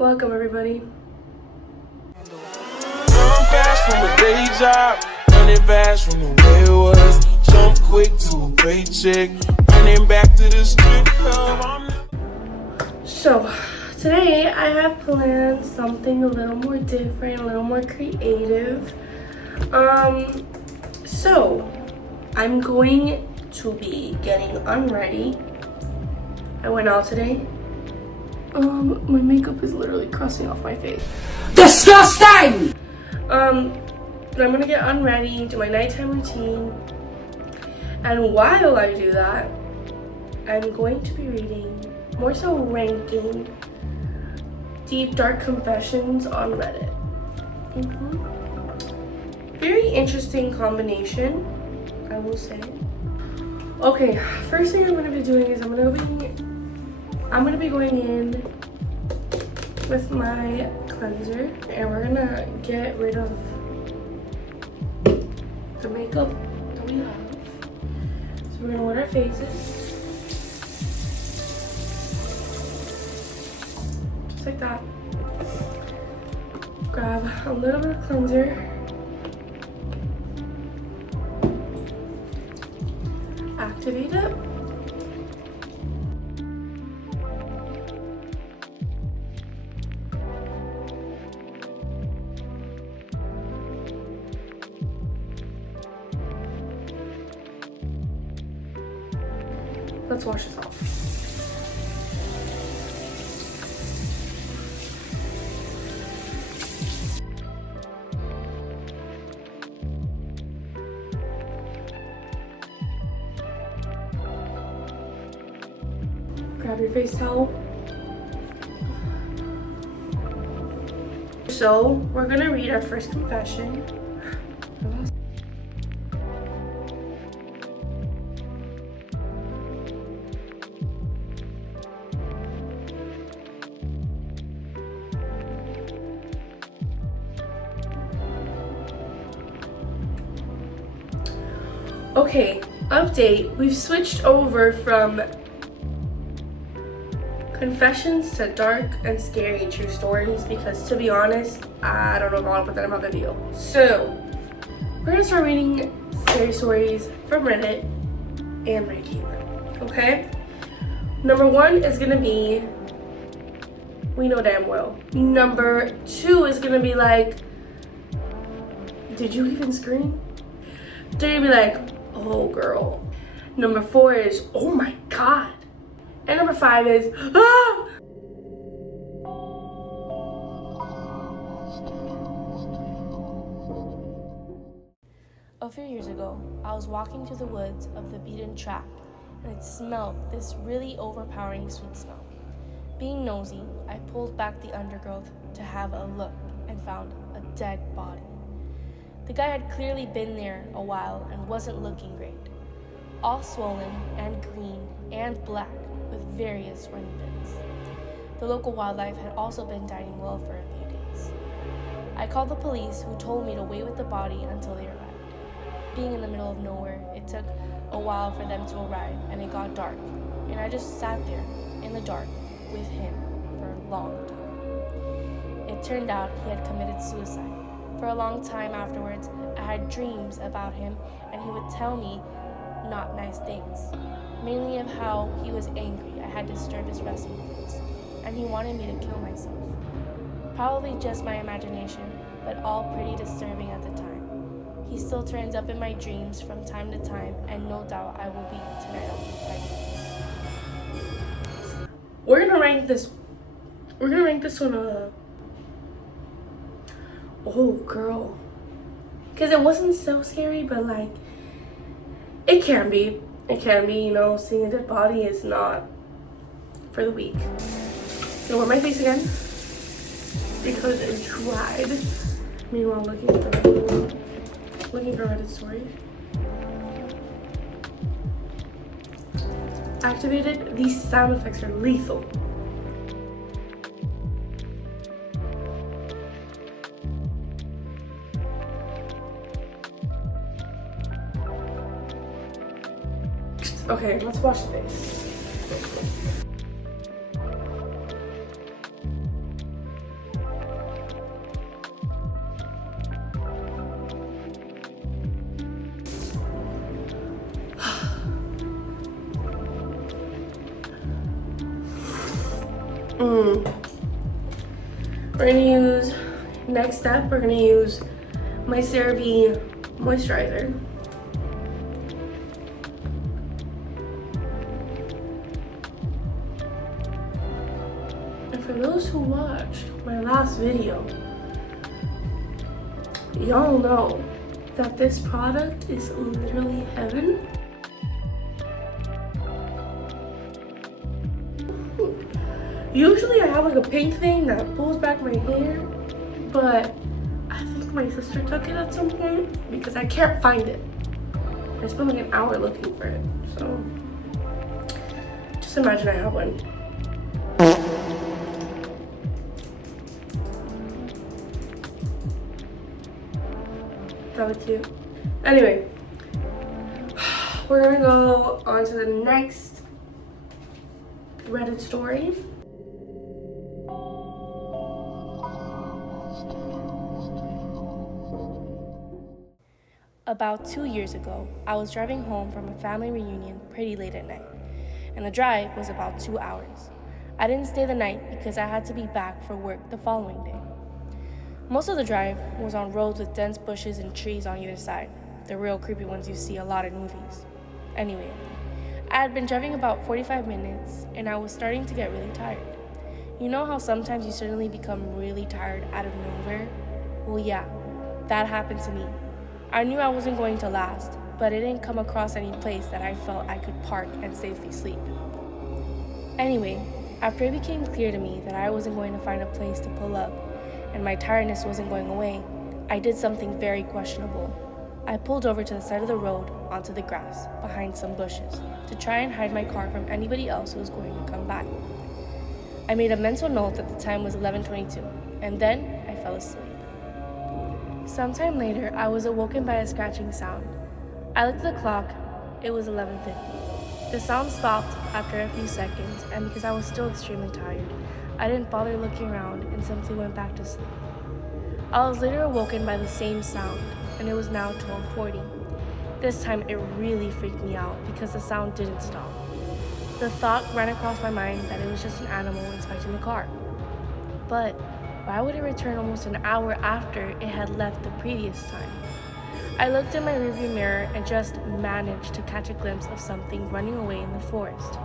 Welcome, everybody. Run fast from a day job, running fast from the way it was. Jump quick to a paycheck, running back to the strip club. So, today I have planned something a little more different, a little more creative. So I'm going to be getting unready. I went out today. My makeup is literally crossing off my face. Disgusting! But I'm gonna get unready, do my nighttime routine, and while I do that, I'm going to be reading, more so ranking, deep dark confessions on Reddit. Very interesting combination, I will say. Okay, first thing I'm gonna be doing is I'm gonna be going in with my cleanser, and we're gonna get rid of the makeup that we have. So we're gonna wet our faces, just like that. Grab a little bit of cleanser, activate it. Let's wash this off. Grab your face towel. So, we're gonna read our first confession. Okay, update. We've switched over from confessions to dark and scary true stories because, to be honest, I don't know if I want to put that in my video. So, we're gonna start reading scary stories from Reddit and ranking them, okay? Number 1 is gonna be, we know damn well. Number 2 is gonna be like, did you even scream? 3 be like, oh girl. Number 4 is, oh my god. And number 5 is, ah! A few years ago, I was walking through the woods of the beaten track, and it smelled this really overpowering sweet smell. Being nosy, I pulled back the undergrowth to have a look and found a dead body. The guy had clearly been there a while and wasn't looking great. All swollen and green and black with various running bits. The local wildlife had also been dying well for a few days. I called the police, who told me to wait with the body until they arrived. Being in the middle of nowhere, it took a while for them to arrive, and it got dark, and I just sat there in the dark with him for a long time. It turned out he had committed suicide. For a long time afterwards, I had dreams about him, and he would tell me not nice things, mainly of how he was angry I had disturbed his resting place, and he wanted me to kill myself. Probably just my imagination, but all pretty disturbing at the time. He still turns up in my dreams from time to time, and no doubt I will be tonight. We're gonna rank this one oh girl, because it wasn't so scary, but like it can be, you know. Seeing a dead body is not for the weak. I'm gonna wear my face again because it dried. Meanwhile, looking for Reddit story. Activated. These sound effects are lethal. Okay, let's wash the face. We're gonna use, next step, we're gonna use my CeraVe moisturizer. And for those who watched my last video, y'all know that this product is literally heaven. Usually I have like a pink thing that pulls back my hair, but I think my sister took it at some point because I can't find it. I spent like an hour looking for it, so just imagine I have one. That was cute. Anyway, we're gonna go on to the next Reddit story. About 2 years ago, I was driving home from a family reunion pretty late at night, and the drive was about 2 hours. I didn't stay the night because I had to be back for work the following day. Most of the drive was on roads with dense bushes and trees on either side, the real creepy ones you see a lot in movies. Anyway, I had been driving about 45 minutes, and I was starting to get really tired. You know how sometimes you suddenly become really tired out of nowhere? Well, yeah, that happened to me. I knew I wasn't going to last, but I didn't come across any place that I felt I could park and safely sleep. Anyway, after it became clear to me that I wasn't going to find a place to pull up, and my tiredness wasn't going away, I did something very questionable. I pulled over to the side of the road onto the grass, behind some bushes, to try and hide my car from anybody else who was going to come by. I made a mental note that the time was 11:22, and then I fell asleep. Sometime later, I was awoken by a scratching sound. I looked at the clock. It was 11:50. The sound stopped after a few seconds, and because I was still extremely tired, I didn't bother looking around and simply went back to sleep. I was later awoken by the same sound, and it was now 12:40. This time it really freaked me out because the sound didn't stop. The thought ran across my mind that it was just an animal inspecting the car. But why would it return almost an hour after it had left the previous time? I looked in my rearview mirror and just managed to catch a glimpse of something running away in the forest.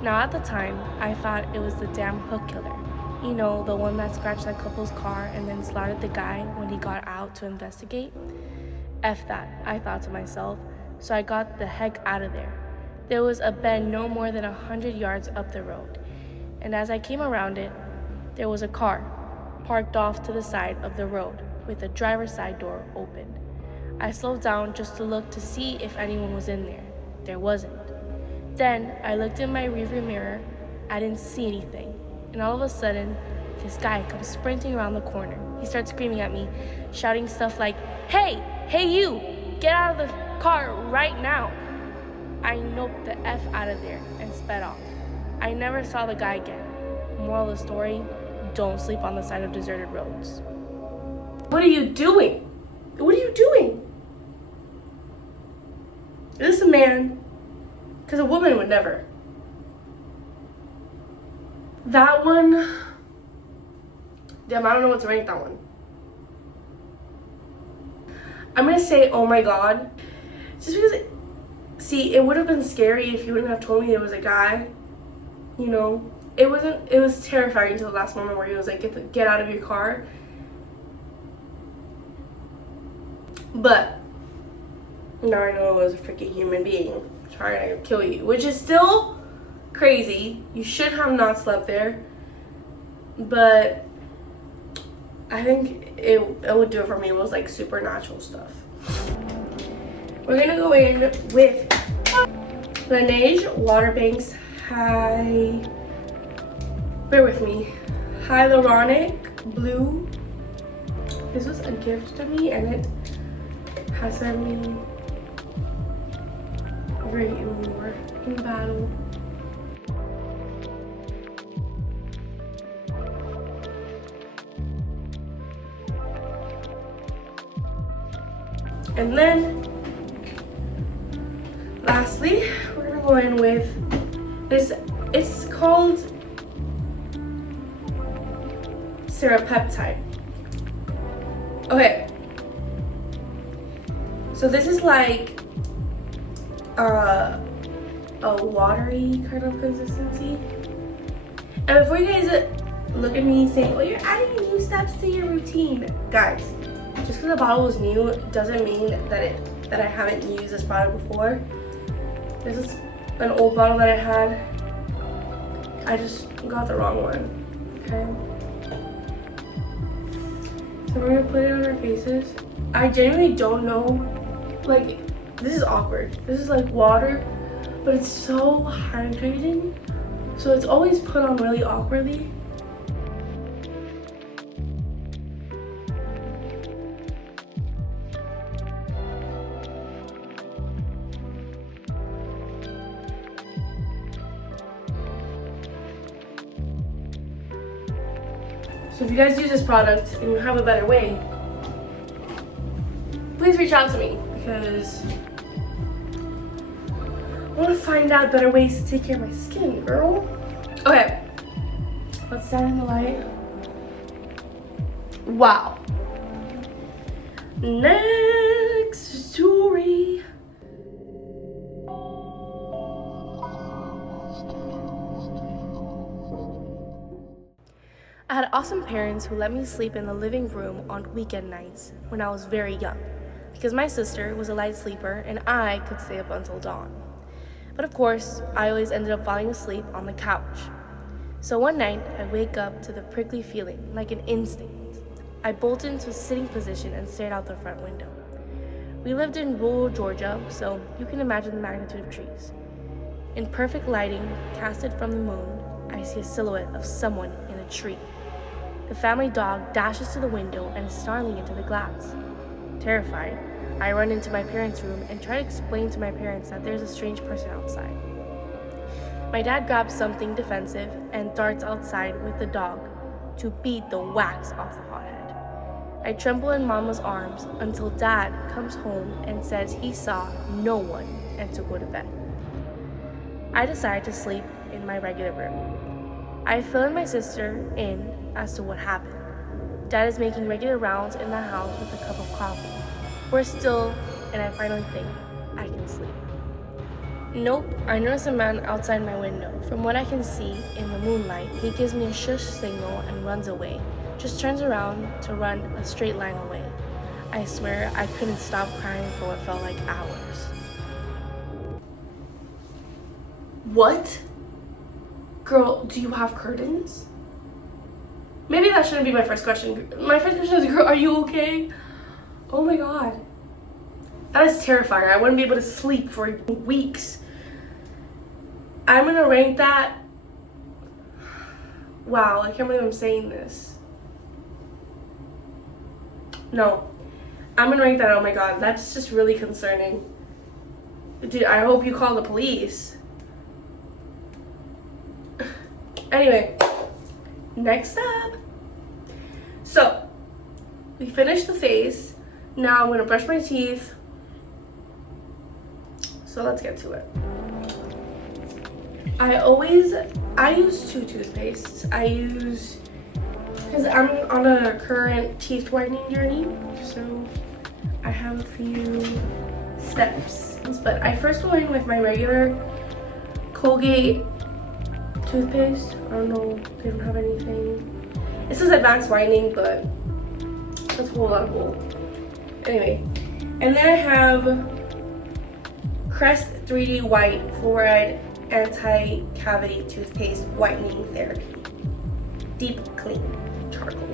Now at the time, I thought it was the damn hook killer. You know, the one that scratched that couple's car and then slaughtered the guy when he got out to investigate? F that, I thought to myself, so I got the heck out of there. There was a bend no more than 100 yards up the road, and as I came around it, there was a car parked off to the side of the road with the driver's side door open. I slowed down just to look to see if anyone was in there. There wasn't. Then I looked in my rearview mirror. I didn't see anything, and all of a sudden, this guy comes sprinting around the corner. He starts screaming at me, shouting stuff like, "Hey, you, get out of the car right now." I noped the F out of there and sped off. I never saw the guy again. Moral of the story, don't sleep on the side of deserted roads. What are you doing? What are you doing? Is this a man? Because a woman would never. That one, damn, I don't know what to rank that one. I'm gonna say, oh my god. Just because, see, it would have been scary if you wouldn't have told me it was a guy. You know, it was terrifying until the last moment where he was like, get out of your car. But now I know it was a freaking human being trying to kill you, which is still crazy. You should have not slept there, but I think it would do it for me. It was like supernatural stuff. We're gonna go in with Laneige Waterbanks bear with me, Hyaluronic Blue. This was a gift to me, and it has sent me great more in battle. And then lastly, we're gonna go in with this. It's called serapeptide. Okay. So this is like a watery kind of consistency. And before you guys look at me saying, oh, you're adding new steps to your routine, guys, just because the bottle was new doesn't mean that I haven't used this product before. This is an old bottle that I had. I just got the wrong one. Okay. So we're gonna put it on our faces. I genuinely don't know. Like, this is awkward. This is like water, but it's so hydrating. So it's always put on really awkwardly. So if you guys use this product and you have a better way, please reach out to me because I want to find out better ways to take care of my skin, girl. Okay, let's stand in the light. Wow. Next story. I had awesome parents who let me sleep in the living room on weekend nights when I was very young, because my sister was a light sleeper and I could stay up until dawn. But of course, I always ended up falling asleep on the couch. So one night, I wake up to the prickly feeling, like an instinct. I bolted into a sitting position and stared out the front window. We lived in rural Georgia, so you can imagine the magnitude of trees. In perfect lighting, casted from the moon, I see a silhouette of someone in a tree. The family dog dashes to the window and is snarling into the glass. Terrified, I run into my parents' room and try to explain to my parents that there's a strange person outside. My dad grabs something defensive and darts outside with the dog to beat the wax off the hothead. I tremble in Mama's arms until Dad comes home and says he saw no one and to go to bed. I decide to sleep in my regular room. I fill in my sister in as to what happened. Dad is making regular rounds in the house with a cup of coffee. We're still, and I finally think I can sleep. Nope, I notice a man outside my window. From what I can see in the moonlight, he gives me a shush signal and runs away. Just turns around to run a straight line away. I swear I couldn't stop crying for what felt like hours. What? Girl, do you have curtains? Maybe that shouldn't be my first question. My first question is, girl, are you okay? Oh my god. That is terrifying. I wouldn't be able to sleep for weeks. I'm gonna rank that. Wow, I can't believe I'm saying this. No. I'm gonna rank that, oh my god. That's just really concerning. Dude, I hope you call the police. Anyway, next up. So, we finished the face. Now I'm gonna brush my teeth. So let's get to it. I use two toothpastes. Because I'm on a current teeth whitening journey. So I have a few steps. But I first go in with my regular Colgate toothpaste. I don't know, they don't have anything. It says advanced whitening, but that's a whole lot of bull. Anyway, and then I have Crest 3D White Fluoride Anti-Cavity Toothpaste Whitening Therapy. Deep Clean Charcoal.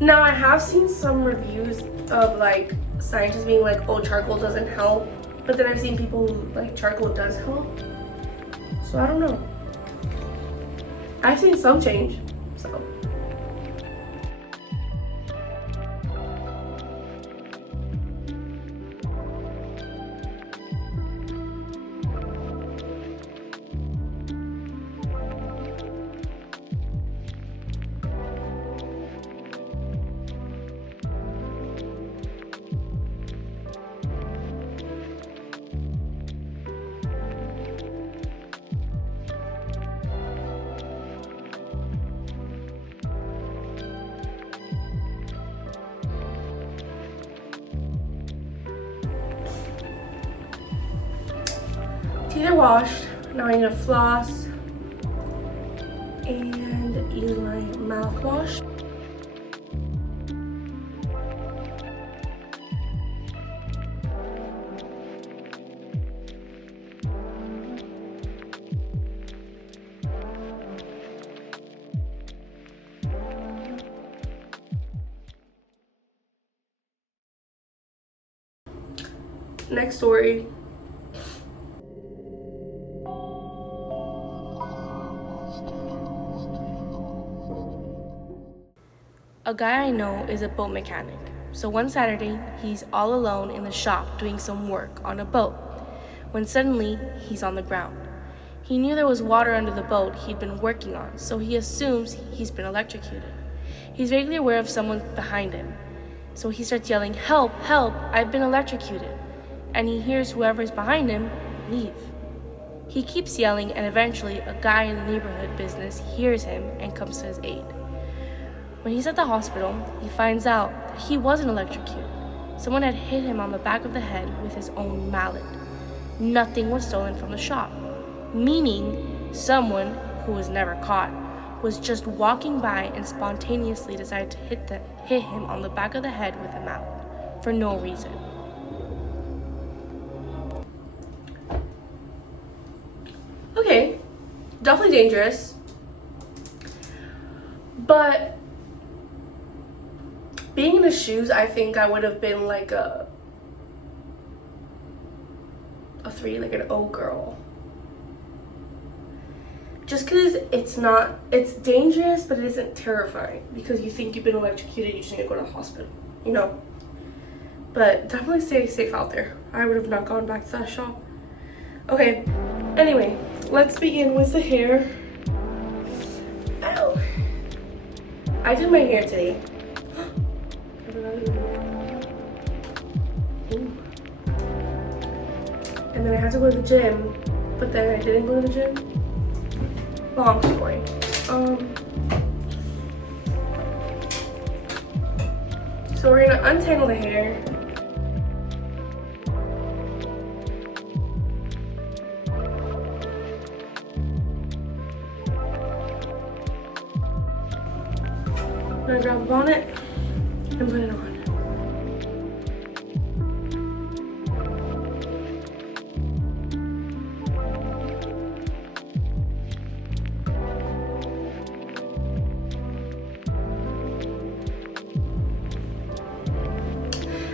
Now, I have seen some reviews of like scientists being like, oh, charcoal doesn't help. But then I've seen people who like charcoal does help. So I don't know. I've seen some change, so. Teeth are washed. Now I need to floss and use my mouthwash. Next story. A guy I know is a boat mechanic. So one Saturday, he's all alone in the shop doing some work on a boat, when suddenly he's on the ground. He knew there was water under the boat he'd been working on, so he assumes he's been electrocuted. He's vaguely aware of someone behind him, so he starts yelling, "Help, help, I've been electrocuted." And he hears whoever's behind him leave. He keeps yelling, and eventually a guy in the neighborhood business hears him and comes to his aid. When he's at the hospital, he finds out that he wasn't electrocuted. Someone had hit him on the back of the head with his own mallet. Nothing was stolen from the shop, meaning someone who was never caught was just walking by and spontaneously decided to hit him on the back of the head with a mallet for no reason. Okay, definitely dangerous, but being in his shoes, I think I would have been like a 3, like an O girl. Just because it's dangerous, but it isn't terrifying because you think you've been electrocuted, you just need to go to the hospital, you know? But definitely stay safe out there. I would have not gone back to that shop. Okay, anyway, let's begin with the hair. Ow. I did my hair today. Ooh. And then I had to go to the gym, but then I didn't go to the gym. Long story. So we're gonna untangle the hair. I'm gonna grab a bonnet and put it on.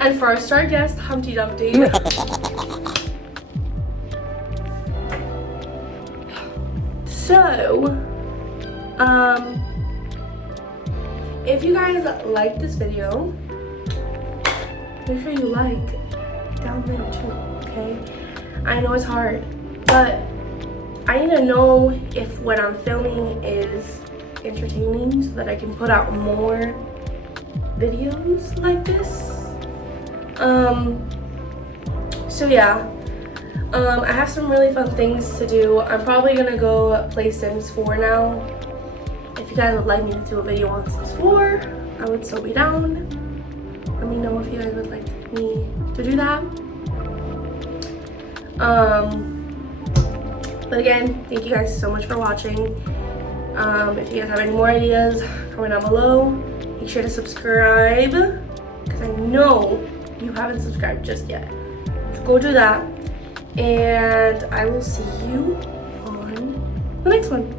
And for our star guest, Humpty Dumpty. So, if you guys like this video, make sure you like down there too, okay? I know it's hard, but I need to know if what I'm filming is entertaining so that I can put out more videos like this. So yeah, I have some really fun things to do. I'm probably gonna go play Sims 4 now. If you guys would like me to do a video on Sims 4, I would still be down. Let me know if you guys would like me to do that. But again, thank you guys so much for watching. If you guys have any more ideas, comment down below. Make sure to subscribe, because I know you haven't subscribed just yet. So go do that, and I will see you on the next one.